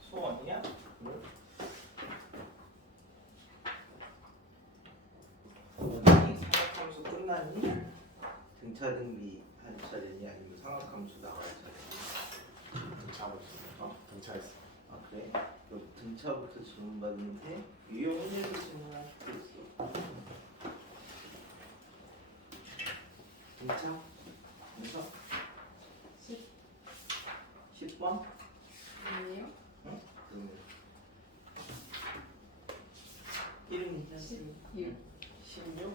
소원이야? 소원이 삼각함수 끝났니? 등차등비 할 차례니 아니면 삼각함수 나갈 차례니? 등차함수. 등차했어. 아 그래? 여기 등차부터 질문 받는데 유형 문제도 질문할 수도 있어. 등차? 등차? 10번? 아니에요? 응? 1은 16. 16?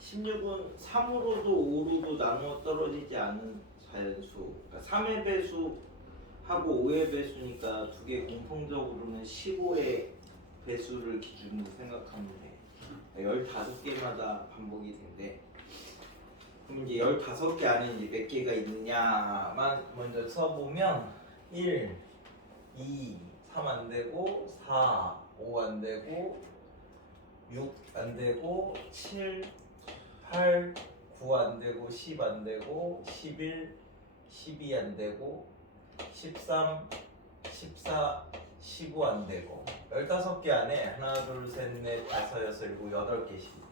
16은 3으로도 5로도 나누어 떨어지지 않은 자연수. 그러니까 3의 배수하고 5의 배수니까 두 개 공통적으로는 15의 배수를 기준으로 생각하면 돼. 15개마다 반복이 된대. 그럼 이제 15개 안에 이제 몇 개가 있느냐만 먼저 써보면 1, 2, 3 안 되고 4, 5 안 되고 6 안 되고 7, 8, 9 안 되고 10 안 되고 11, 12 안 되고 13, 14, 15 안 되고 15개 안에 하나, 둘, 셋, 넷, 다섯, 여섯, 일곱, 8개씩 있대.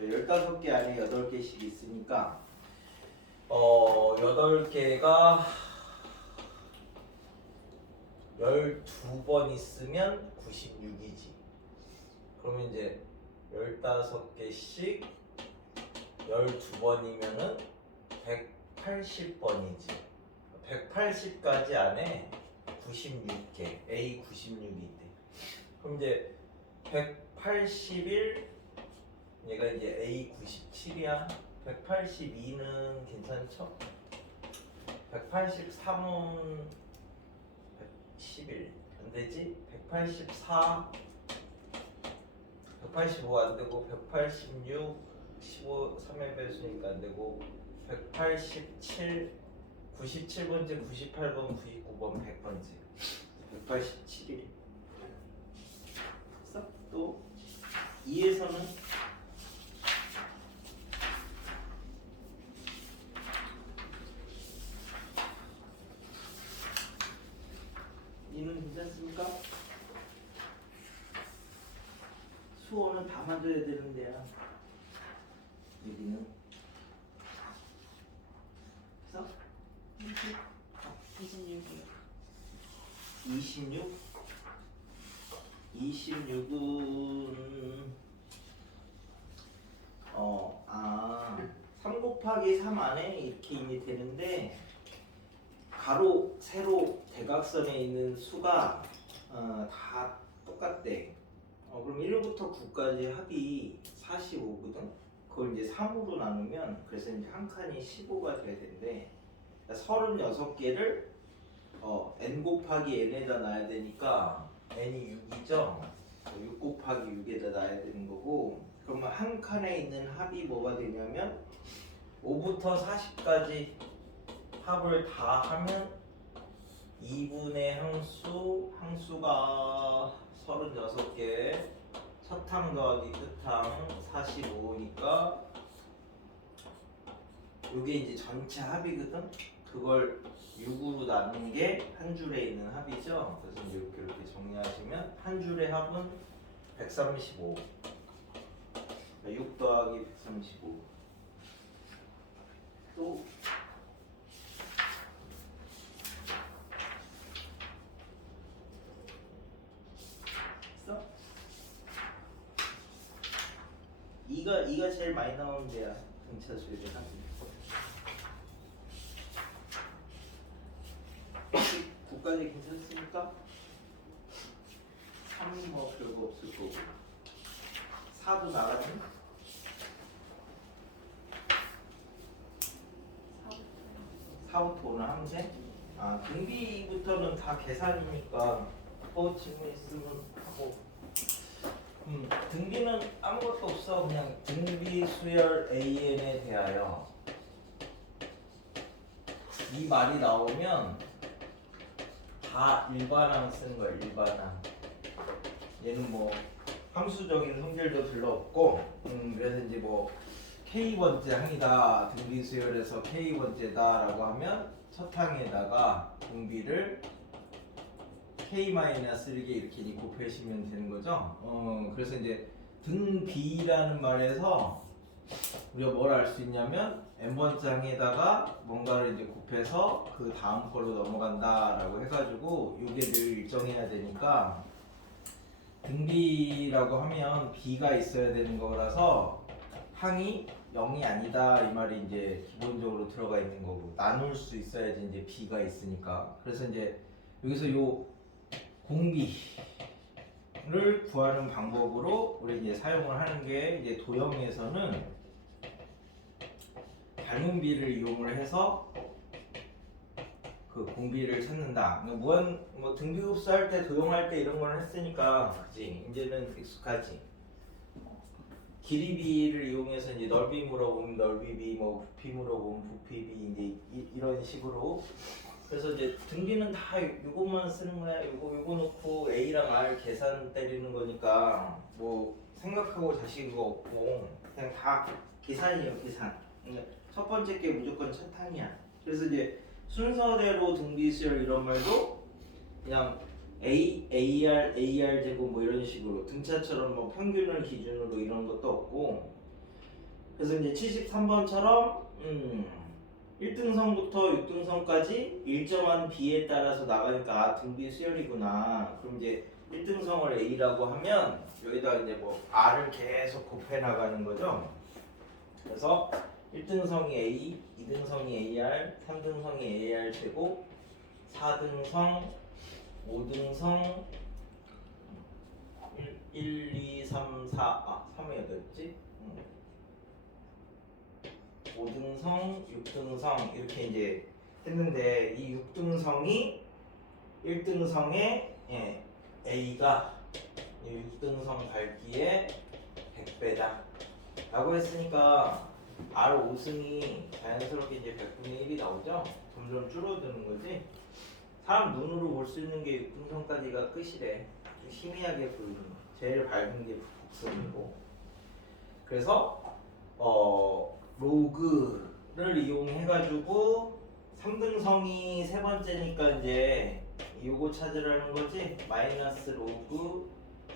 15개 안에 8개씩 있으니까 8개가 12번 있으면 96이지. 그러면 이제 15개씩 12번이면은 180번이지. 180가지 안에 96개, A 96이 있대. 그럼 이제 181, 얘가 이제 A 97이야. 182는 괜찮죠? 183은 111 안 되지? 184 185 안 되고 186 15 3의 배수니까 안 되고 187 97번째 98번 99번 100번째 187일 또 2에서는 이는 괜찮습니까? 수어는 다 만져야 되는데요. 여기는 그래서 26이요. 26 26은 3 곱하기 3 안에 이렇게 이미 되는데 가로, 세로, 대각선에 있는 수가 다 똑같대. 그럼 1부터 9까지 합이 45거든. 그걸 이제 3으로 나누면 그래서 이제 한 칸이 15가 돼야 되는데 36개를 n 곱하기 n에다 놔야 되니까 n이 6이죠. 6 곱하기 6에다 놔야 되는 거고 그러면 한 칸에 있는 합이 뭐가 되냐면 5부터 40까지 합을 다 하면 2분의 항수가 36개 첫항 더하기 끝항 45니까 이게 이제 전체 합이거든. 그걸 6으로 나눈 게 한 줄에 있는 합이죠. 그래서 이제 이렇게 정리하시면 한 줄의 합은 135 6 더하기 135 또 있어? 2가 제일 많이 나오는 데야. 등차 수열의 합이 9까지 괜찮습니까? 3은 뭐 별거 없을 거고 4도 나가니? 4부터 오늘 함세? 등비부터는 다 계산이니까 질문 있으면 하고 등비는 아무것도 없어. 그냥 등비 수열 AN에 대하여 이 말이 나오면 다 일반항 쓰는 거야. 일반항. 얘는 뭐 함수적인 성질도 별로 없고 그래서 이제 뭐 K번째 항이다 등비 수열에서 K번째다 라고 하면 첫 항에다가 공비를 K-1개 이렇게 곱하시면 되는 거죠. 그래서 이제 등 B라는 말에서 우리가 뭘 알 수 있냐면 n번째 항에다가 뭔가를 이제 곱해서 그 다음 걸로 넘어간다라고 해가지고 이게 늘 일정해야 되니까 등 B라고 하면 B가 있어야 되는 거라서 항이 0이 아니다 이 말이 이제 기본적으로 들어가 있는 거고 나눌 수 있어야지 이제 B가 있으니까 그래서 이제 여기서 요 공비를 구하는 방법으로 우리 이제 사용을 하는 게 이제 도형에서는 닮은비를 이용을 해서 그 공비를 찾는다. 뭐 등비급수 할 때 도형할 때 이런 걸 했으니까 그지 이제는 익숙하지. 길이비를 이용해서 이제 넓이 물어보면 넓이비, 뭐 부피 물어보면 부피비 이제 이런 식으로. 그래서 이제 등비는 다 이것만 쓰는 거야. 요거 놓고 A랑 R 계산 때리는 거니까 뭐 생각하고 자식인 거 없고 그냥 다 계산이에요, 계산. 첫 번째 게 무조건 첫 항이야. 그래서 이제 순서대로 등비 수열 이런 말도 그냥 A, AR, AR 제곱 뭐 이런 식으로 등차처럼 뭐 평균을 기준으로 이런 것도 없고 그래서 이제 73번처럼 1등선부터 6등선까지 일정한 B에 따라서 나가니까 아 등비 수열이구나. 그럼 이제 1등선을 A라고 하면 여기다 이제 뭐 R을 계속 곱해 나가는 거죠. 그래서 1등성이 A, 2등성이 AR, 3등성이 AR 되고 4등성, 5등성 1, 2, 3, 4, 3이 어디였지? 5등성, 6등성 이렇게 이제 했는데 이 6등성이 1등성의 A가 6등성 밝기의 100배다 라고 했으니까 R5승이 자연스럽게 이제 100분의 1이 나오죠? 점점 줄어드는 거지? 사람 눈으로 볼 수 있는 게 6등선까지가 끝이래. 좀 희미하게 보이는 거. 제일 밝은 게 북성이고. 그래서 로그를 이용해가지고 3등성이 세 번째니까 이제 요거 찾으라는 거지? 마이너스 로그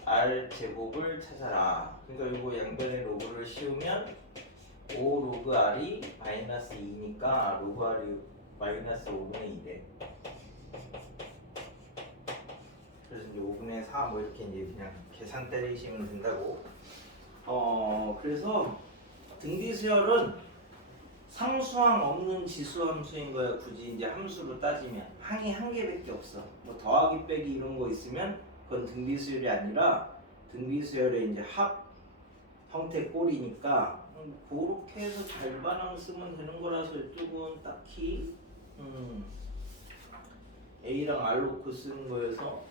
R 제곱을 찾아라. 그러니까 요거 양변에 로그를 씌우면 5 로그 R이 마이너스 2니까 로그 R이 마이너스 5분의 2래. 그래서 이제 5분의 4 뭐 이렇게 이제 그냥 계산 때리시면 된다고. 그래서 등비수열은 상수항 없는 지수함수인 거야. 굳이 이제 함수로 따지면 항이 한 개밖에 없어. 뭐 더하기 빼기 이런 거 있으면 그건 등비수열이 아니라 등비수열의 이제 합 형태 꼴이니까 그렇게 해서 잘반항 쓰면 되는 거라서 이쪽은 딱히 A랑 R 놓고 쓰는 거여서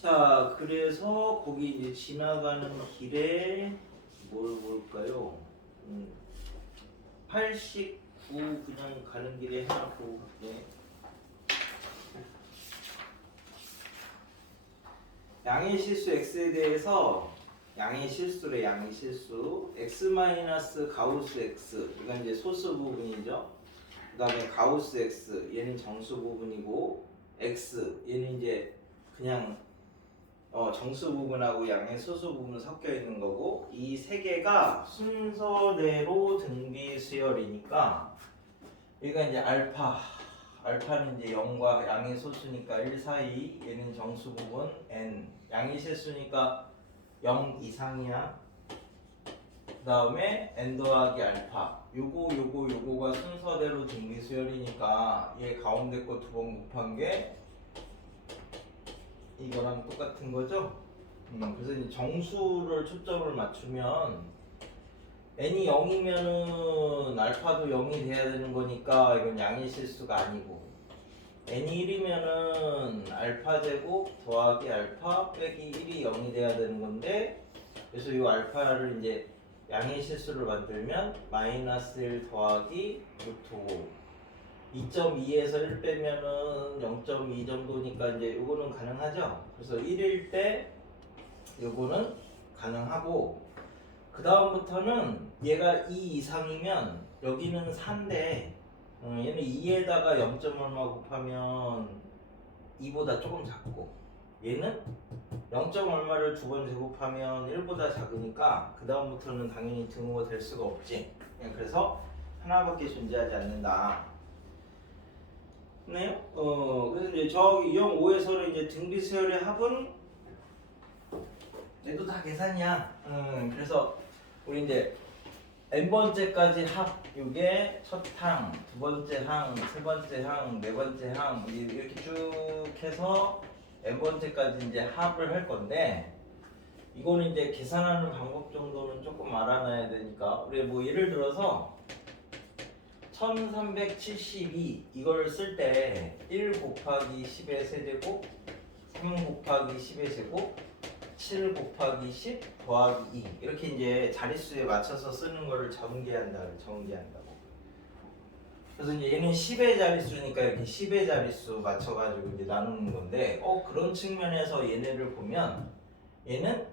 자 그래서 거기 이제 지나가는 길에 뭘 볼까요? 89 그냥 가는 길에 해놓고 양의 실수 x에 대해서 양의 실수래. 양의 실수 x 마이너스 가우스 x 이건 이제 소수 부분이죠. 그 다음에 가우스 x 얘는 정수 부분이고 x 얘는 이제 그냥 정수 부분하고 양의 소수 부분 섞여 있는 거고 이 세 개가 순서대로 등비 수열이니까 얘가 이제 알파는 이제 0과 양의 소수니까 1 사이 얘는 정수 부분 n 양의 실수니까 0 이상이야. 그 다음에 n 더하기 알파 요거가 순서대로 등비 수열이니까 얘 가운데 거 두 번 곱한 게 이거랑 똑같은 거죠. 그래서 이제 정수를 초점을 맞추면 n이 0이면은 알파도 0이 돼야 되는 거니까 이건 양의 실수가 아니고 n이 1이면은 알파 제곱 더하기 알파 빼기 1이 0이 돼야 되는 건데 그래서 이 알파를 이제 양의 실수를 만들면 마이너스 1 더하기 루트 5 2.2에서 1 빼면은 0.2 정도니까 이제 요거는 가능하죠. 그래서 1일 때 요거는 가능하고 그 다음부터는 얘가 2 이상이면 여기는 4인데 얘는 2에다가 0점 얼마 곱하면 2보다 조금 작고 얘는 0점 얼마를 두 번 제곱하면 1보다 작으니까 그 다음부터는 당연히 등호가 될 수가 없지. 그래서 하나밖에 존재하지 않는다. 네? 그래서 이제 저기 0, 5에서는 이제 등비수열의 합은 얘도 다 계산이야. 그래서 우리 이제 n번째까지 합 요게 첫 항, 두 번째 항, 세 번째 항, 네 번째 항 이렇게 쭉 해서 n번째까지 이제 합을 할 건데 이거는 이제 계산하는 방법 정도는 조금 알아놔야 되니까 우리 뭐 예를 들어서 1372 이걸 쓸 때 1 곱하기 10의 세제곱 3 곱하기 10의 제곱 7 곱하기 10 더하기 2 이렇게 이제 자릿수에 맞춰서 쓰는 거를 정기한다고. 그래서 이제 얘는 10의 자릿수니까 이렇게 10의 자릿수 맞춰가지고 이제 나누는 건데 그런 측면에서 얘네를 보면 얘는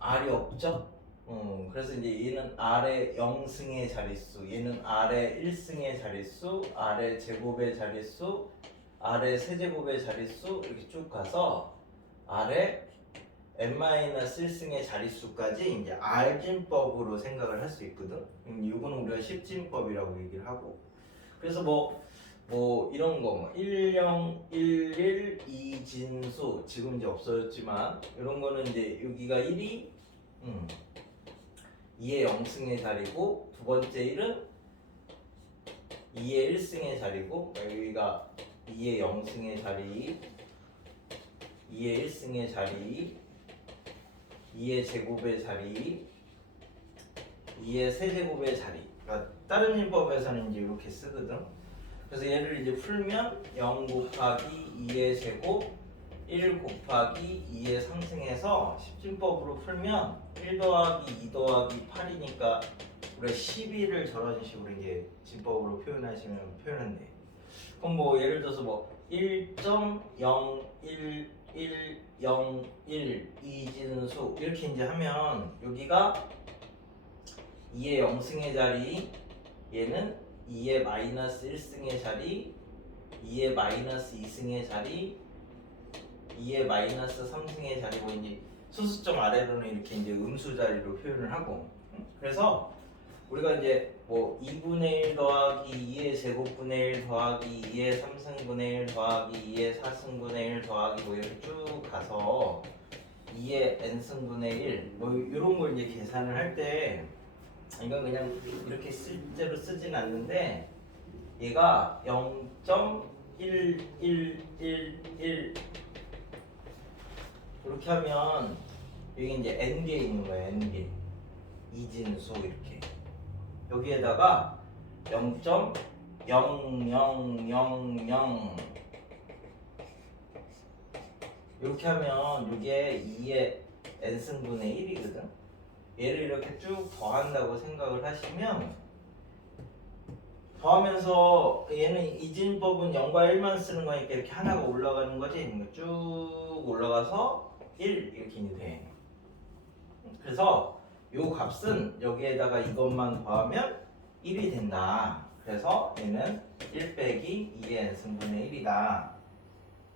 R이 없죠. 그래서 이제 얘는 R의 0승의 자릿수, 얘는 R의 1승의 자릿수, R의 제곱의 자릿수, R의 세제곱의 자릿수 이렇게 쭉 가서 R의 n-1승의 자릿수까지 이제 R진법으로 생각을 할 수 있거든. 이거는 우리가 10진법이라고 얘기를 하고. 그래서 뭐 이런 거 10, 11, 2진수 지금 이제 없어졌지만 이런 거는 이제 여기가 1이 2의 0승의 자리고 두 번째 1은 2의 1승의 자리고 여기가 2의 0승의 자리 2의 1승의 자리 2의 제곱의 자리 2의 세제곱의 자리. 그러니까 다른 인법에서는 이제 이렇게 쓰거든. 그래서 얘를 이제 풀면 0 곱하기 2의 제곱 1 곱하기 2의 상승해서 10진법으로 풀면 1 더하기 2 더하기 8이니까 우리가 12를 저런 식으로 이제 진법으로 표현하시면 표현한대. 그럼 뭐 예를 들어서 뭐 1.01 1, 0, 1, 이진수 이렇게 이제 하면 여기가 2의 0승의 자리 얘는 2의 마이너스 1승의 자리 2의 마이너스 2승의 자리 2의 마이너스 3승의 자리고 이제 소수점 아래로는 이렇게 이제 음수 자리로 표현을 하고 그래서 우리가 이제 뭐 2분의 1 더하기 2의 제곱분의 1 더하기 2의 3승분의 1 더하기 2의 4승분의 1 더하기 뭐 이렇게 쭉 가서 2의 n승분의 1 뭐 이런 걸 이제 계산을 할 때 이건 그냥 이렇게 실제로 쓰진 않는데 얘가 0.1111 이렇게 하면 여기 이제 n개 있는 거예요. n개 이진수 이렇게 여기에다가 0.0000 이렇게 하면 이게 2의 n승분의 1이거든. 얘를 이렇게 쭉 더한다고 생각을 하시면 더하면서 얘는 이진법은 0과 1만 쓰는 거니까 이렇게 하나가 올라가는 거지. 쭉 올라가서 1 이렇게 이제 돼. 그래서 요 값은 여기에다가 이것만 더하면 1이 된다. 그래서 얘는 1 빼기 2의 n승분의 1이다.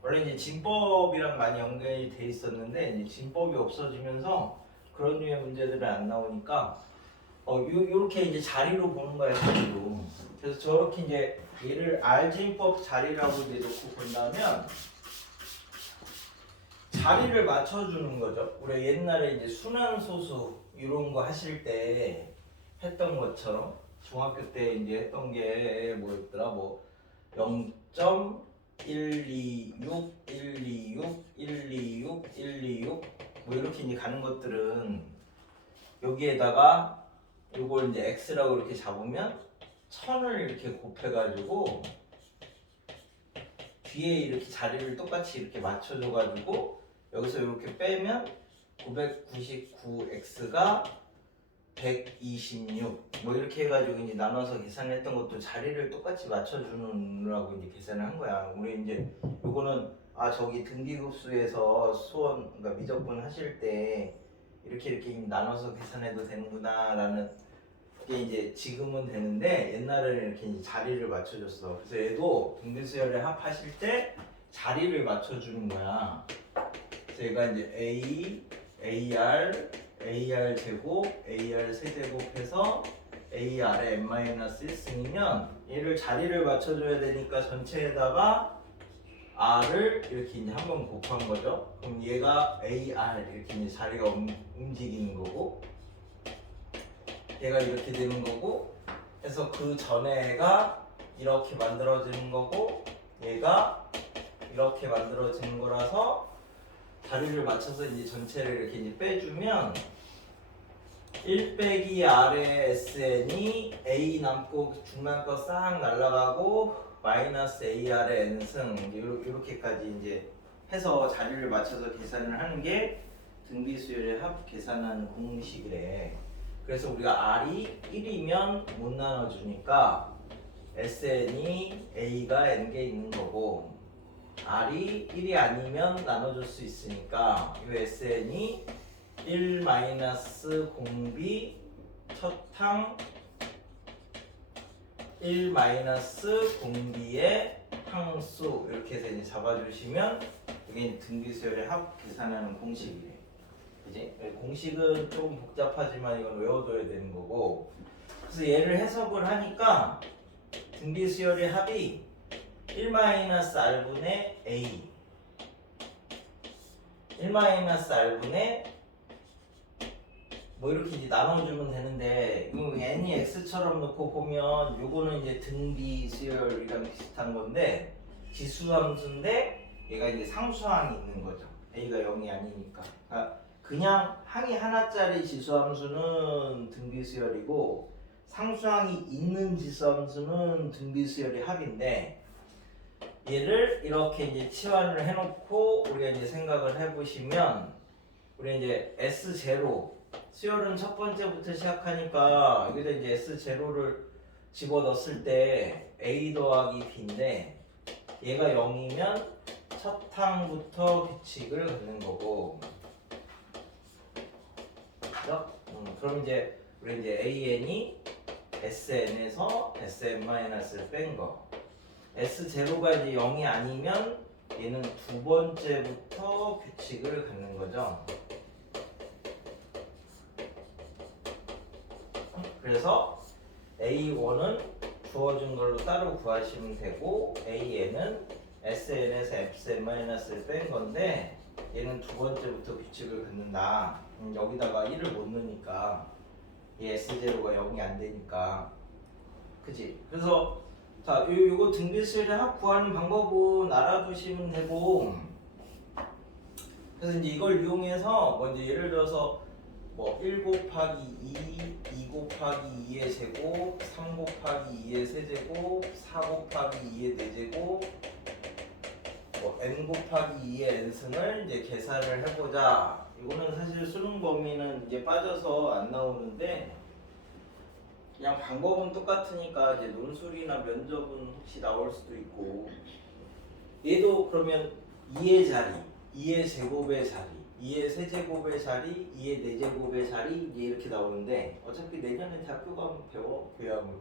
원래 이제 진법이랑 많이 연결이 돼 있었는데 이제 진법이 없어지면서 그런 류의 문제들은 안 나오니까 요렇게 이제 자리로 보는 거야, 자리로. 그래서 저렇게 이제 얘를 R진법 자리라고 이제 놓고 본다면 자리를 맞춰주는 거죠. 우리가 옛날에 이제 순환소수 이런 거 하실 때 했던 것처럼 중학교 때 이제 했던 게 뭐였더라, 뭐 0.126, 126, 126, 126 뭐 이렇게 이제 가는 것들은 여기에다가 요걸 이제 x라고 이렇게 잡으면 1000을 이렇게 곱해가지고 뒤에 이렇게 자리를 똑같이 이렇게 맞춰줘가지고 여기서 이렇게 빼면 999x가 126 뭐 이렇게 해가지고 이제 나눠서 계산했던 것도 자리를 똑같이 맞춰주느라고 이제 계산을 한 거야. 우리 이제 요거는 저기 등기급수에서 수원 그러니까 미적분 하실 때 이렇게 나눠서 계산해도 되는구나라는 이게 이제 지금은 되는데 옛날에는 이렇게 이제 자리를 맞춰줬어. 그래서 얘도 등비수열에 합하실 때 자리를 맞춰주는 거야. 그래서 얘가 이제 A, AR 제곱, AR 세제곱해서 AR에 n-1승이면 얘를 자리를 맞춰줘야 되니까 전체에다가 R을 이렇게 이제 한번 곱한 거죠. 그럼 얘가 AR 이렇게 이제 자리가 움직이는 거고 얘가 이렇게 되는 거고 해서 그 전에 애가 이렇게 만들어지는 거고 얘가 이렇게 만들어지는 거라서 자리를 맞춰서 이제 전체를 이렇게 이제 빼주면 1 빼기 R의 SN이 A 남고 중간 거 싹 날라가고 마이너스 AR의 N승 이렇게까지 이제 해서 자리를 맞춰서 계산을 하는 게 등비수열의 합 계산하는 공식이래. 그래서 우리가 R이 1이면 못 나눠주니까 SN이 A가 N개 있는 거고 R이 1이 아니면 나눠줄 수 있으니까 이 SN이 1 마이너스 공비 첫항 1 마이너스 공비의 항수 이렇게 해서 이제 잡아주시면 이게 등비수열의 합 계산하는 공식이래. 그지? 공식은 조금 복잡하지만 이건 외워둬야 되는 거고 그래서 얘를 해석을 하니까 등비수열의 합이 1-R분의 A 1-R분의 뭐 이렇게 이제 나눠주면 되는데 이거 n이 x처럼 놓고 보면 요거는 이제 등비수열이랑 비슷한 건데 지수함수인데 얘가 이제 상수항이 있는 거죠. a가 0이 아니니까. 그러니까 그냥 항이 하나짜리 지수함수는 등비수열이고 상수항이 있는 지수함수는 등비수열의 합인데 얘를 이렇게 이제 치환을 해놓고 우리가 이제 생각을 해보시면 우리 이제 S0 수열은 첫 번째부터 시작하니까 여기다 이제 S0를 집어넣었을 때 A 더하기 B인데 얘가 0이면 첫 항부터 규칙을 갖는 거고 그죠? 그럼 이제 우리 이제 AN이 SN에서 SN-를 뺀 거 S0가 이제 0이 아니면 얘는 두 번째부터 규칙을 갖는 거죠. 그래서 A1은 주어진 걸로 따로 구하시면 되고 AN은 SN에서 SN-를 뺀 건데 얘는 두 번째부터 규칙을 갖는다. 여기다가 1을 못 넣으니까 얘 S0가 0이 안 되니까 그치? 그래서 자, 요거 등비수열의 합 구하는 방법은 알아두시면 되고 그래서 이제 이걸 이용해서 뭐 이제 예를 들어서 뭐 1 곱하기 2, 2 곱하기 2의 제곱, 3 곱하기 2의 세제곱, 4 곱하기 2의 4제곱 뭐 n 곱하기 2의 n승을 이제 계산을 해보자. 이거는 사실 수능 범위는 이제 빠져서 안 나오는데 그냥 방법은 똑같으니까 이제 논술이나 면접은 혹시 나올 수도 있고 얘도 그러면 2의 자리, 2의 제곱의 자리, 2의 세제곱의 자리, 2의 4제곱의 자리 이제 이렇게 나오는데 어차피 내년에 대학교 가면 배워 교양으로.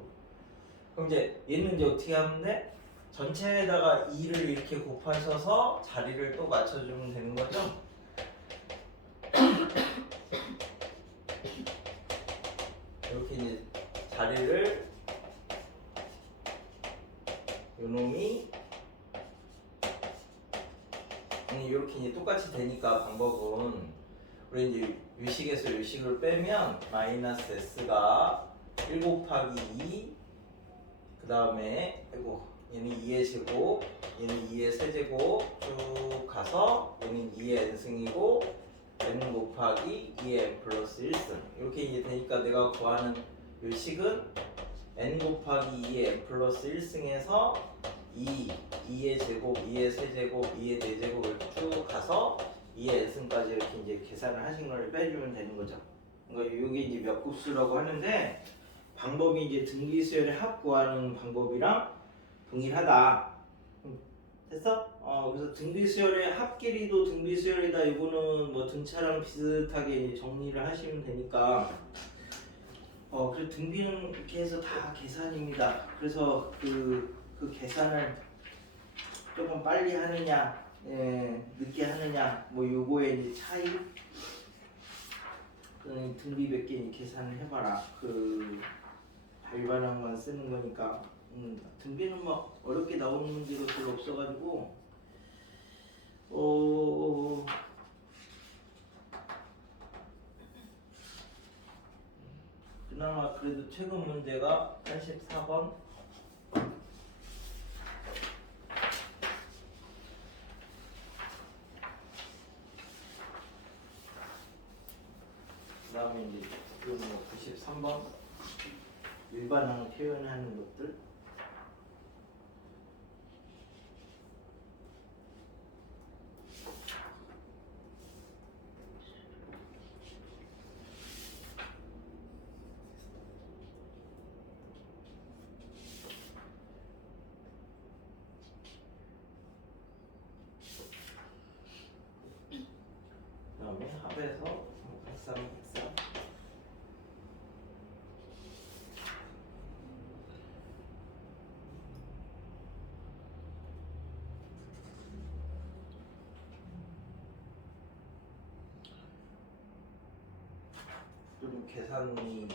그럼 이제 얘는 이제 어떻게 하면 돼? 전체에다가 2를 이렇게 곱하셔서 자리를 또 맞춰주면 되는 거죠? 이렇게 이제 자리를 요놈이 이렇게 이제 똑같이 되니까 방법은 우리 이제 유식에서 유식을 빼면 마이너스 s가 1 곱하기 2 그 다음에 얘는 2의 제곱 얘는 2의 세제곱 쭉 가서 얘는 2의 n승이고 n 곱하기 2의 n 플러스 1승 이렇게 이제 되니까 내가 구하는 요식은 n 곱하기 2의 n 플러스 1승에서 2의 제곱, 2의 세제곱, 2의 4제곱 이렇게 쭉 가서 2의 n승까지 이렇게 이제 계산을 하신 걸 빼주면 되는 거죠. 그러니까 이게 이제 몇 곱수라고 하는데 방법이 이제 등비수열의 합 구하는 방법이랑 동일하다. 됐어? 그래서 등비수열의 합 길이도 등비수열이다. 이거는 뭐 등차랑 비슷하게 이제 정리를 하시면 되니까 그래서 등비는 이렇게 해서 다 계산입니다. 그래서 그 계산을 조금 빨리 하느냐, 늦게 하느냐, 뭐 요거의 이제 차이. 등비 몇 개 계산을 해봐라. 그 발반항만 쓰는 거니까. 등비는 뭐 어렵게 나오는 문제가 별로 없어가지고. 그나마 그래도 최근 문제가 84번. 그 다음에 이제 뭐 93번 일반항 표현하는 것들. 그 다음에 합에서 103, 103. 좀 계산이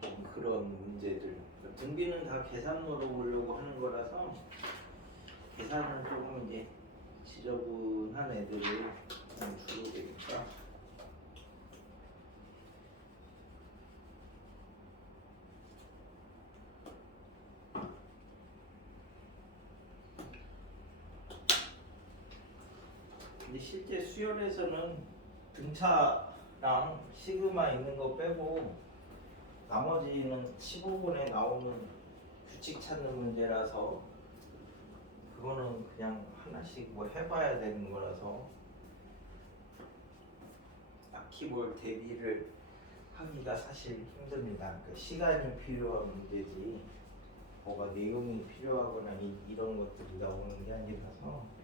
좀 그런 문제들. 등비는 다 계산으로 보려고 하는 거라서 계산은 조금 이제 지저분한 애들을 좀 주게 되니까. 근데 실제 수열에서는 등차랑 시그마 있는 거 빼고 나머지는 15분에 나오는 규칙 찾는 문제라서 그거는 그냥 하나씩 뭐 해봐야 되는 거라서 딱히 뭘 대비를 하기가 사실 힘듭니다. 그러니까 시간이 필요한 문제지 뭐가 내용이 필요하거나 이런 것들이 나오는 게 아니라서.